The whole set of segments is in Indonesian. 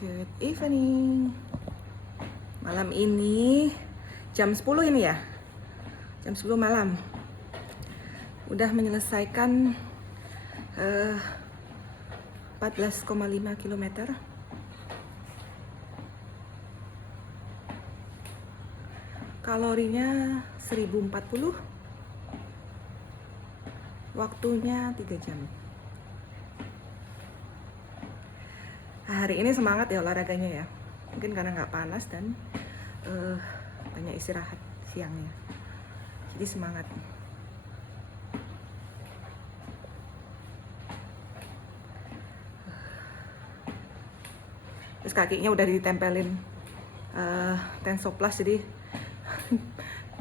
Good evening. Malam ini jam 10 ini ya. Jam 10 malam. Udah menyelesaikan 14,5 km. Kalorinya 1040. Waktunya 3 jam. Hari ini semangat ya olahraganya ya. Mungkin karena nggak panas dan banyak istirahat siangnya. Jadi semangat. Terus kakinya udah ditempelin Tensoplas jadi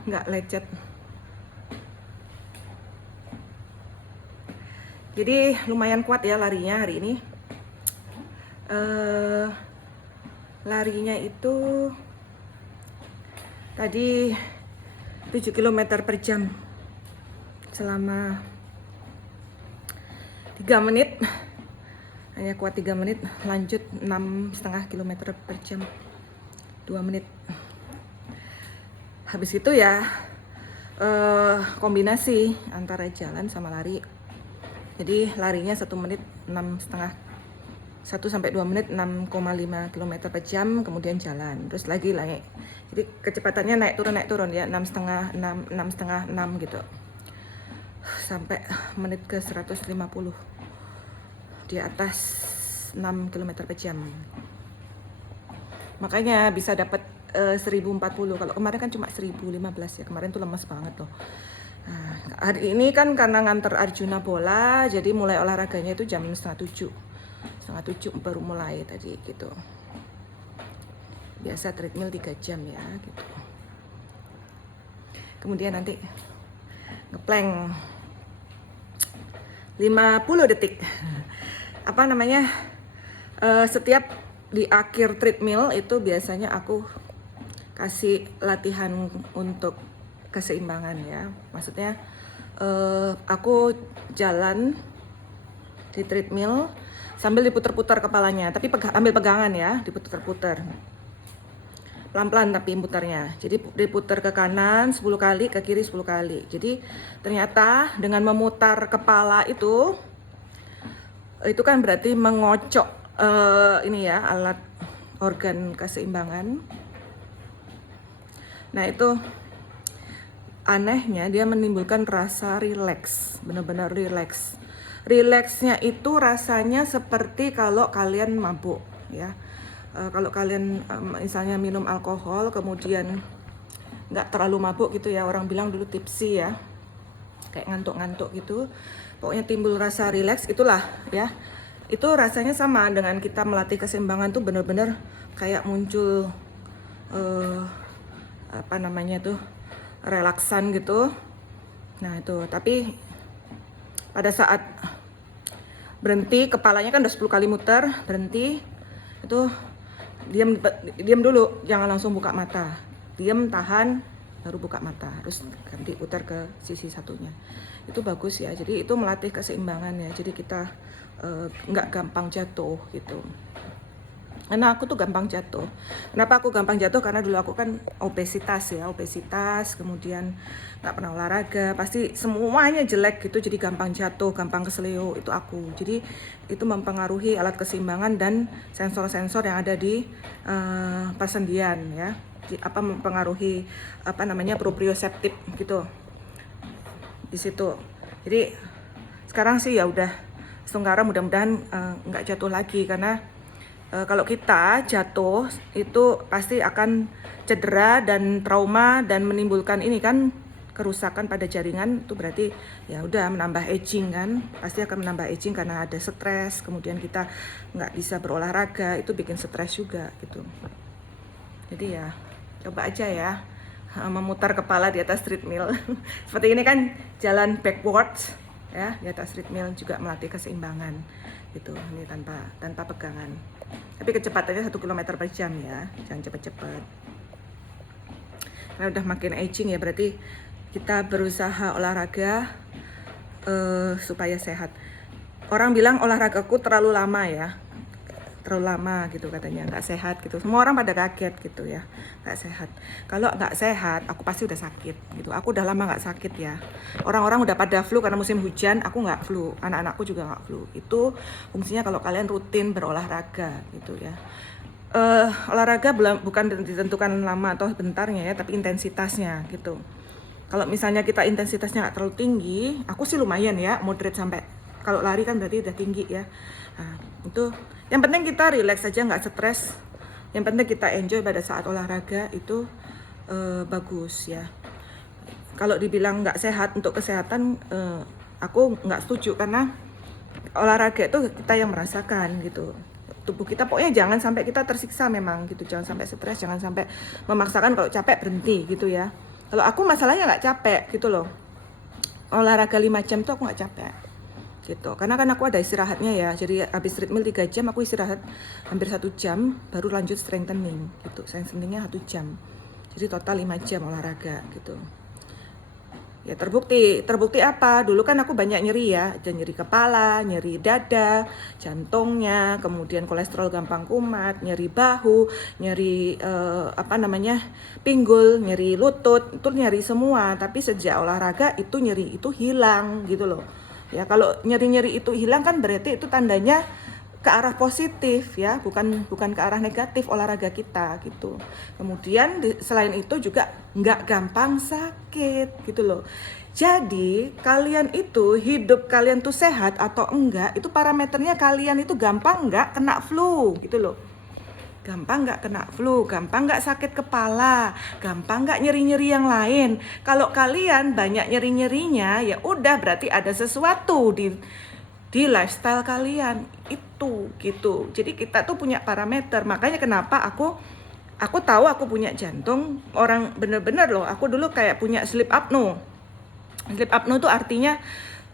nggak lecet. Jadi lumayan kuat ya larinya hari ini. Larinya itu tadi 7 km per jam selama 3 menit, hanya kuat 3 menit, lanjut 6,5 km per jam 2 menit. Habis itu ya kombinasi antara jalan sama lari. Jadi larinya 1 menit 1 sampai 2 menit 6,5 km per jam, kemudian jalan, terus lagi naik. Jadi kecepatannya naik turun ya, 6,5 6 gitu. Sampai menit ke 150. Di atas 6 km per jam. Makanya bisa dapat 1040. Kalau kemarin kan cuma 1015 ya. Kemarin tuh lemes banget loh. Nah, hari ini kan karena nganter Arjuna bola, jadi mulai olahraganya itu jam 6:30. 6:30 baru mulai tadi gitu. Biasa treadmill 3 jam ya gitu. Kemudian nanti ngeplank 50 detik. Apa namanya? Setiap di akhir treadmill itu biasanya aku kasih latihan untuk keseimbangan ya. Maksudnya aku jalan di treadmill sambil diputar-putar kepalanya, tapi ambil pegangan ya, diputar-putar. Pelan-pelan tapi putarnya. Jadi diputar ke kanan 10 kali, ke kiri 10 kali. Jadi ternyata dengan memutar kepala itu kan berarti mengocok ini ya, alat organ keseimbangan. Nah, itu anehnya dia menimbulkan rasa rileks, benar-benar rileks. Rileksnya itu rasanya seperti kalau kalian mabuk ya. Kalau kalian misalnya minum alkohol kemudian nggak terlalu mabuk gitu ya, orang bilang dulu tipsy ya, kayak ngantuk-ngantuk gitu, pokoknya timbul rasa rileks, itulah ya. Itu rasanya sama dengan kita melatih keseimbangan tuh, bener-bener kayak muncul apa namanya tuh, relaksan gitu. Nah itu, tapi pada saat berhenti, kepalanya kan udah 10 kali muter, berhenti, itu diam dulu, jangan langsung buka mata, diam, tahan, baru buka mata, terus ganti putar ke sisi satunya. Itu bagus ya, jadi itu melatih keseimbangan ya, jadi kita nggak gampang jatuh gitu. Karena aku tuh gampang jatuh. Kenapa aku gampang jatuh? Karena dulu aku kan obesitas, kemudian nggak pernah olahraga, pasti semuanya jelek gitu, jadi gampang jatuh, gampang keseleo, itu aku. Jadi itu mempengaruhi alat keseimbangan dan sensor-sensor yang ada di persendian ya. Mempengaruhi apa namanya, proprioceptif gitu di situ. Jadi sekarang sih ya udah sekarang mudah-mudahan nggak jatuh lagi, karena kalau kita jatuh itu pasti akan cedera dan trauma dan menimbulkan ini kan, kerusakan pada jaringan. Itu berarti ya udah menambah aging kan, pasti akan menambah aging karena ada stres, kemudian kita nggak bisa berolahraga, itu bikin stres juga gitu. Jadi ya coba aja ya memutar kepala di atas treadmill. Seperti ini kan jalan backwards ya, di atas treadmill juga melatih keseimbangan gitu. Ini tanpa pegangan. Tapi kecepatannya 1 km per jam ya, jangan cepet-cepet. Karena udah makin aging ya, berarti kita berusaha olahraga supaya sehat. Orang bilang olahragaku terlalu lama ya. terlalu lama gitu katanya, nggak sehat gitu. Semua orang pada kaget gitu ya, nggak sehat. Kalau nggak sehat, aku pasti udah sakit gitu. Aku udah lama nggak sakit ya. Orang-orang udah pada flu karena musim hujan, aku nggak flu. Anak-anakku juga nggak flu. Itu fungsinya kalau kalian rutin berolahraga gitu ya. Olahraga bukan ditentukan lama atau bentarnya ya, tapi intensitasnya gitu. Kalau misalnya kita intensitasnya nggak terlalu tinggi, aku sih lumayan ya, moderate sampai, kalau lari kan berarti udah tinggi ya. Nah, itu yang penting kita relax aja, nggak stres. Yang penting kita enjoy pada saat olahraga itu bagus ya. Kalau dibilang nggak sehat untuk kesehatan, aku nggak setuju karena olahraga itu kita yang merasakan gitu. Tubuh kita pokoknya jangan sampai kita tersiksa memang gitu, jangan sampai stres, jangan sampai memaksakan kalau capek berhenti gitu ya. Kalau aku masalahnya nggak capek gitu loh, olahraga 5 jam tuh aku nggak capek gitu, karena kan aku ada istirahatnya ya, jadi habis treadmill 3 jam aku istirahat hampir 1 jam baru lanjut strengthening gitu. Strengtheningnya 1 jam, jadi total 5 jam olahraga gitu. Ya terbukti apa? Dulu kan aku banyak nyeri ya, nyeri kepala, nyeri dada, jantungnya, kemudian kolesterol gampang kumat, nyeri bahu, nyeri pinggul, nyeri lutut, itu nyeri semua. Tapi sejak olahraga itu nyeri itu hilang gitu loh. Ya kalau nyeri-nyeri itu hilang kan berarti itu tandanya ke arah positif ya, bukan ke arah negatif olahraga kita gitu. Kemudian selain itu juga nggak gampang sakit gitu loh. Jadi kalian itu hidup kalian tuh sehat atau enggak, itu parameternya kalian itu gampang nggak kena flu gitu loh. Gampang nggak kena flu, gampang nggak sakit kepala, gampang nggak nyeri-nyeri yang lain. Kalau kalian banyak nyeri-nyerinya, ya udah berarti ada sesuatu di lifestyle kalian itu gitu. Jadi kita tuh punya parameter. Makanya kenapa aku tahu aku punya jantung, orang bener-bener loh. Aku dulu kayak punya sleep apnea. Sleep apnea tuh artinya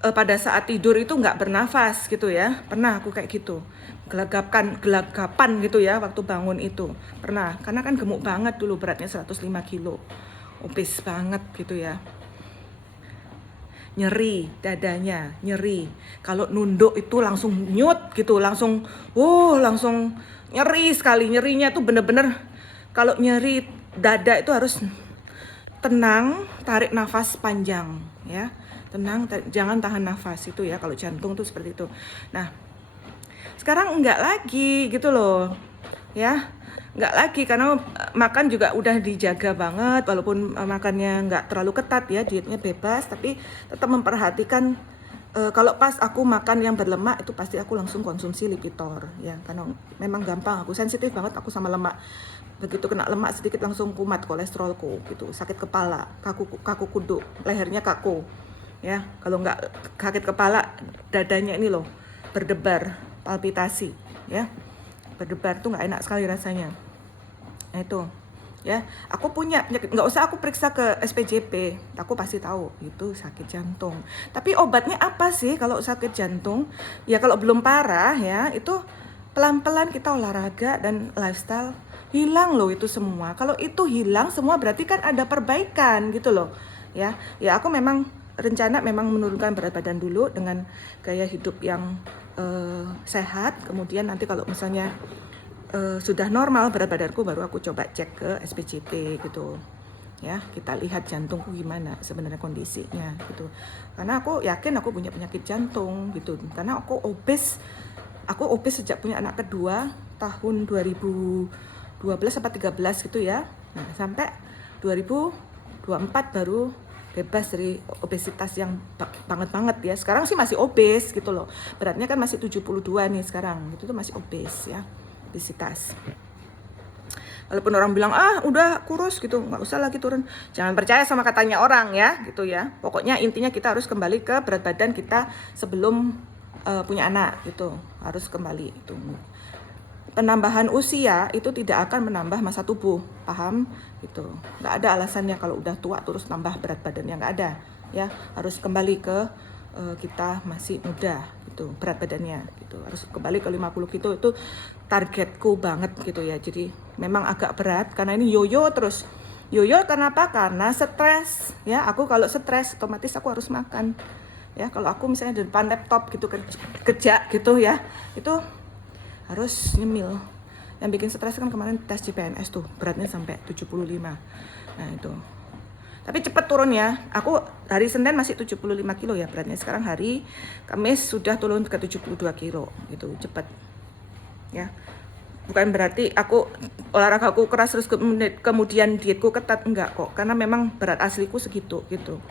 pada saat tidur itu nggak bernafas gitu ya. Pernah aku kayak gitu, gelagapan gitu ya waktu bangun itu. Pernah, karena kan gemuk banget dulu, beratnya 105 kilo, obes banget gitu ya. Nyeri dadanya, nyeri. Kalau nunduk itu langsung nyut gitu, langsung nyeri sekali. Nyerinya tuh bener-bener, kalau nyeri dada itu harus tenang, tarik nafas panjang ya. Tenang, jangan tahan nafas itu ya, kalau jantung tuh seperti itu. Nah, sekarang enggak lagi gitu loh ya. Nggak lagi, karena makan juga udah dijaga banget, walaupun makannya nggak terlalu ketat ya, dietnya bebas, tapi tetap memperhatikan. Kalau pas aku makan yang berlemak itu pasti aku langsung konsumsi Lipitor ya, karena memang gampang, aku sensitif banget aku sama lemak. Begitu kena lemak sedikit langsung kumat kolesterolku gitu, sakit kepala, kaku kuduk, lehernya kaku ya. Kalau nggak sakit kepala, dadanya ini loh berdebar, palpitasi ya, berdebar tuh nggak enak sekali rasanya. Nah itu ya, aku punya penyakit, nggak usah aku periksa ke SPJP, aku pasti tahu itu sakit jantung. Tapi obatnya apa sih kalau sakit jantung? Ya kalau belum parah ya, itu pelan-pelan kita olahraga dan lifestyle, hilang loh itu semua. Kalau itu hilang semua berarti kan ada perbaikan gitu loh ya. Ya aku memang rencana memang menurunkan berat badan dulu dengan gaya hidup yang sehat. Kemudian nanti kalau misalnya sudah normal berat badanku, baru aku coba cek ke SPJP gitu ya, kita lihat jantungku gimana sebenarnya kondisinya gitu. Karena aku yakin aku punya penyakit jantung gitu, karena aku obes sejak punya anak kedua tahun 2012 atau 13 gitu ya. Nah, sampai 2024 baru bebas dari obesitas yang banget ya. Sekarang sih masih obes gitu loh, beratnya kan masih 72 nih sekarang, itu tuh masih obes ya, obesitas. Walaupun orang bilang udah kurus gitu, nggak usah lagi turun, jangan percaya sama katanya orang ya gitu ya. Pokoknya intinya kita harus kembali ke berat badan kita sebelum punya anak, gitu harus kembali. Itu penambahan usia itu tidak akan menambah masa tubuh, paham gitu. Nggak ada alasannya kalau udah tua terus tambah berat badannya, nggak ada ya. Harus kembali ke kita masih muda gitu, berat badannya gitu harus kembali ke 50 gitu. Itu targetku banget gitu ya. Jadi memang agak berat karena ini yoyo terus. Yoyo kenapa? Karena stres ya. Aku kalau stres otomatis aku harus makan ya. Kalau aku misalnya di depan laptop gitu kerja gitu ya, itu harus nyemil. Yang bikin stres kan kemarin tes CPNS tuh, beratnya sampai 75. Nah itu. Tapi cepet turun ya. Aku hari Senin masih 75 kilo ya beratnya. Sekarang hari Kamis sudah turun ke 72 kilo gitu, cepet. Ya. Bukan berarti aku olahraga aku keras terus kemudian dietku ketat, enggak kok. Karena memang berat asliku segitu gitu.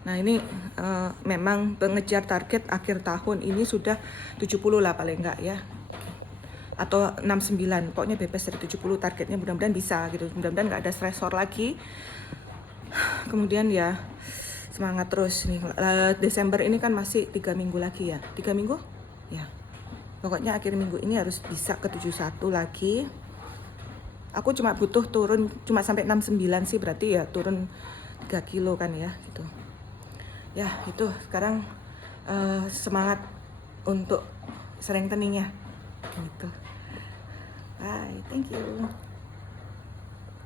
Nah ini memang pengejar target akhir tahun ini sudah 70 lah paling enggak ya, atau 69, pokoknya bebas dari 70 targetnya, mudah-mudahan bisa gitu, mudah-mudahan nggak ada stresor lagi. Kemudian ya semangat terus nih. Desember ini kan masih 3 minggu lagi ya, 3 minggu ya, pokoknya akhir minggu ini harus bisa ke 71 lagi. Aku cuma butuh turun cuma sampai 69 sih, berarti ya turun 3 kilo kan ya gitu. Ya itu sekarang semangat untuk strengthening-nya gitu. Bye, thank you.